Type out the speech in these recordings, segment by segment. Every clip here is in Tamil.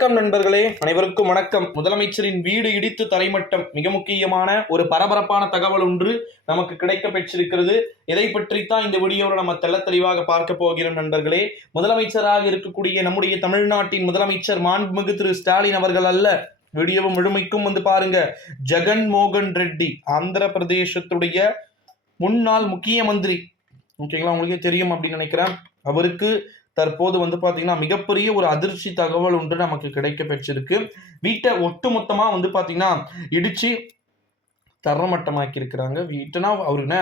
வணக்கம் நண்பர்களே, அனைவருக்கும் வணக்கம். முதலமைச்சரின் வீடு இடித்து தரைமட்டம். மிக முக்கியமான ஒரு பரபரப்பான தகவல் ஒன்று நமக்கு கிடைக்க பெற்றிருக்கிறது. இதை பற்றித்தான் இந்த வீடியோவில் நம்ம தெள்ள தெளிவாக பார்க்க போகிறோம் நண்பர்களே. முதலமைச்சராக இருக்கக்கூடிய நம்முடைய தமிழ்நாட்டின் முதலமைச்சர் மாண்புமிகு திரு ஸ்டாலின் அவர்கள் அல்ல. வீடியோவை முழுமைக்கும் பாருங்க. ஜெகன் மோகன் ரெட்டி, ஆந்திர பிரதேசத்துடைய முன்னாள் முக்கிய மந்திரி. ஓகேங்களா, உங்களுக்கே தெரியும் அப்படின்னு நினைக்கிறேன். அவருக்கு தற்போது பாத்தீங்கன்னா மிகப்பெரிய ஒரு அதிர்ச்சி தகவல் ஒன்று நமக்கு கிடைக்க பெற்றிருக்கு. வீட்டை ஒட்டுமொத்தமா பாத்தீங்கன்னா இடிச்சு தரமட்டமாக்கி இருக்கிறாங்க. வீட்டுனா அவரு என்ன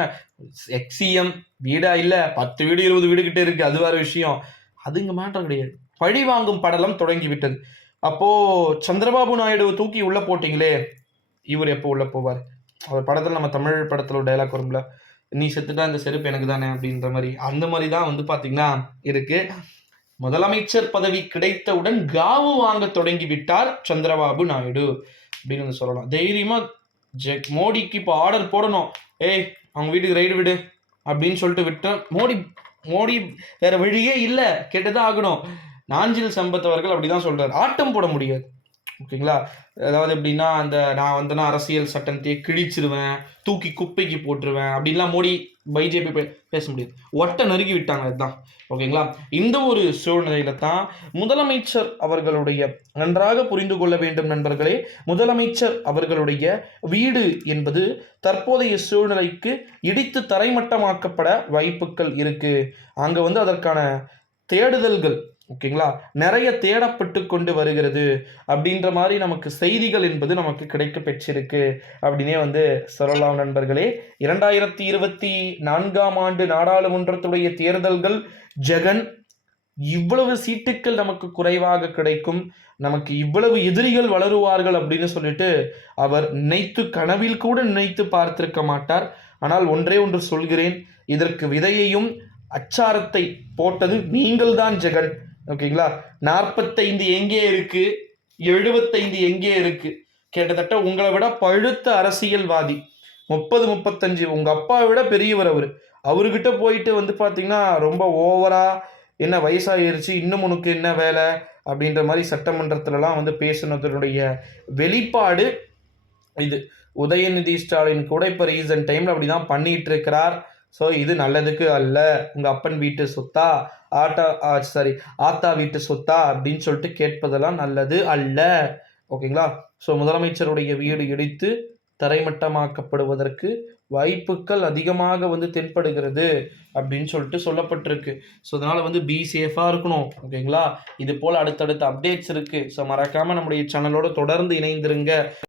எக்ஸிஎம் வீடா இல்ல, 10 வீடு 20 வீடு கிட்ட இருக்கு, அது வேற விஷயம். அது இங்க மாற்றம் கிடையாது. பழி வாங்கும் படலம் தொடங்கி விட்டது. அப்போ சந்திரபாபு நாயுடு தூக்கி உள்ள போட்டீங்களே, இவர் எப்போ உள்ள போவார்? அவர் படத்துல, நம்ம தமிழ் படத்துல ஒரு டைலாக் வரும்ல, நீ செத்துட்டா இந்த செருப்பு எனக்கு தானே அப்படின்ற மாதிரி, அந்த மாதிரி தான் பாத்தீங்கன்னா இருக்கு. முதலமைச்சர் பதவி கிடைத்தவுடன் காவு வாங்க தொடங்கி விட்டார் சந்திரபாபு நாயுடு அப்படின்னு சொல்லலாம். தைரியமா மோடிக்கு இப்போ ஆர்டர் போடணும், ஏய் அவங்க வீட்டுக்கு ரைடு விடு அப்படின்னு சொல்லிட்டு விட்டோம். மோடி வேற வழியே இல்லை, கேட்டுதான் ஆகணும். நாஞ்சில் சம்பத் அவர்கள் அப்படிதான் சொல்றாரு, ஆட்டம் போட முடியாது. ஓகேங்களா, அதாவது எப்படின்னா நான் அரசியல் சட்டத்தையே கிழிச்சிருவேன், தூக்கி குப்பைக்கு போட்டுருவேன் அப்படின்லாம் மோடி பிஜேபி பேச முடியாது. ஒட்ட நறுக்கி விட்டாங்க. அதுதான் ஓகேங்களா. இந்த ஒரு சூழ்நிலையில தான் முதலமைச்சர் அவர்களுடைய, நன்றாக புரிந்து கொள்ள வேண்டும் நண்பர்களே, முதலமைச்சர் அவர்களுடைய வீடு என்பது தற்போதைய சூழ்நிலைக்கு இடித்து தரைமட்டமாக்கப்பட வாய்ப்புகள் இருக்கு. அங்க அதற்கான தேடுதல்கள், ஓகேங்களா, நிறைய தேடப்பட்டு கொண்டு வருகிறது அப்படின்ற மாதிரி நமக்கு செய்திகள் என்பது நமக்கு கிடைக்க பெற்றிருக்கு அப்படின்னே சொல்லலாம் நண்பர்களே. 2024ஆம் ஆண்டு நாடாளுமன்றத்துடைய தேர்தல்கள், ஜெகன் இவ்வளவு சீட்டுக்கள் நமக்கு குறைவாக கிடைக்கும், நமக்கு இவ்வளவு எதிரிகள் வளருவார்கள் அப்படின்னு சொல்லிட்டு அவர் கனவில் கூட நினைத்து பார்த்திருக்க மாட்டார். ஆனால் ஒன்றே ஒன்று சொல்கிறேன், இதற்கு விதையையும் அச்சாரத்தை போட்டது நீங்கள் தான் ஜெகன். ஓகேங்களா, 45 எங்கே இருக்கு, 75 எங்கே இருக்கு? கிட்டத்தட்ட உங்களை விட பழுத்த அரசியல்வாதி, 30-35, உங்க அப்பாவை விட பெரியவர் அவர்கிட்ட போயிட்டு பாத்தீங்கன்னா ரொம்ப ஓவரா, என்ன வயசாயிருச்சு இன்னும் உனக்கு என்ன வேலை அப்படின்ற மாதிரி சட்டமன்றத்திலலாம் பேசுனதனுடைய வெளிப்பாடு இது. உதயநிதி ஸ்டாலின் கூட இப்போ ரீசன்ட் டைம்ல அப்படிதான் பண்ணிட்டு இருக்கிறார். ஸோ இது நல்லதுக்கு அல்ல. உங்க அப்பன் வீட்டு சொத்தா, ஆத்தா வீட்டு சொத்தா அப்படின்னு சொல்லிட்டு கேட்பதெல்லாம் நல்லது அல்ல. ஓகேங்களா. ஸோ முதலமைச்சருடைய வீடு இடித்து தரைமட்டமாக்கப்படுவதற்கு வாய்ப்புகள் அதிகமாக தென்படுகிறது அப்படின்னு சொல்லிட்டு சொல்லப்பட்டிருக்கு. ஸோ அதனால பி சேஃபாக இருக்கணும். ஓகேங்களா. இது போல் அடுத்தடுத்த அப்டேட்ஸ் இருக்கு. ஸோ மறக்காம நம்முடைய சேனலோட தொடர்ந்து இணைந்திருங்க.